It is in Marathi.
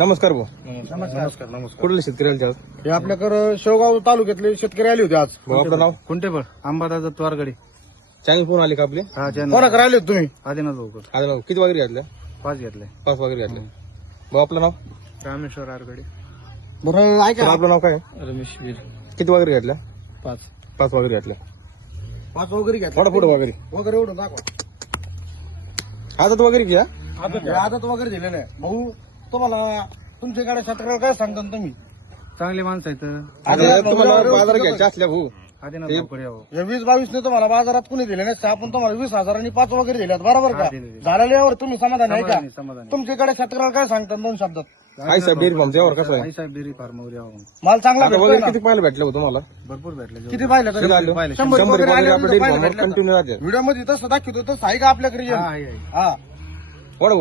नमस्कार भाऊ. नमस्कार नमस्कार. कुठले शेतकरी आले आज? हे आपल्याकडे शेवगाव तालुक्यातले शेतकरी आले होते आज. भाऊ आपलं नाव? कोणतेपळ अंबादास द्वारगडी. चॅनल फोन आले का आपले? हा चॅनल कोणाकडे आले होते तुम्ही? आदिनाथ भाऊकर. आता नाव किती वगैरे घातल्या? 5 घेतले. 5 वगैरे घातल्या. भाऊ आपलं नाव? रामेश्वर आरगडी. बरं तर ऐका, आपलं नाव काय? रमेश वीर. किती वगैरे घातल्या? 5. 5 वगैरे घातल्या. 5 वगैरे घ्या थोडा पुढे वगैरे वगैरे एवढं दाखवा. आदत वगैरे घ्या. आदत वगैरे दिलेलं आहे भाऊ. तुम्हाला तुमच्याकडे शेतकऱ्याला काय सांगता तुम्ही? चांगली माणसं आहेत. आता तुम्हाला बाजार घ्यायच्या असल्या भाऊ आदिनाथ ते- भाऊकर यावं. या 20-22 तुम्हाला बाजारात कुणी दिले नाही. आपण तुम्हाला 20,000 5 वगैरे दिल्यात, बरोबर का? हा, दिले. झालेल्यावर तुम्ही समाधान आहे का? समाधानी. तुमच्याकडे शेतकऱ्याला काय सांगता 2 शब्दात? आई साहेब डेअरी फार्म यावर कसं आहे? आई साहेब डेअरी फार्मवर यावं. माल चांगला आता भेटतोय वगैरे ना? किती पाहायला भेटलं होतं तुम्हाला? भरपूर भेटले. किती पाहिलं किती आलं? पाहिलं. 100 वगैरे वगैरे आले आपल्या तर डेअरी पाहिलं फार्मवर भेटलं. कंटिन्यू राहते. व्हिडिओ मध्ये तसं दाखवतो तसं आहे का आपल्याकडे? हा आहे. हा वडा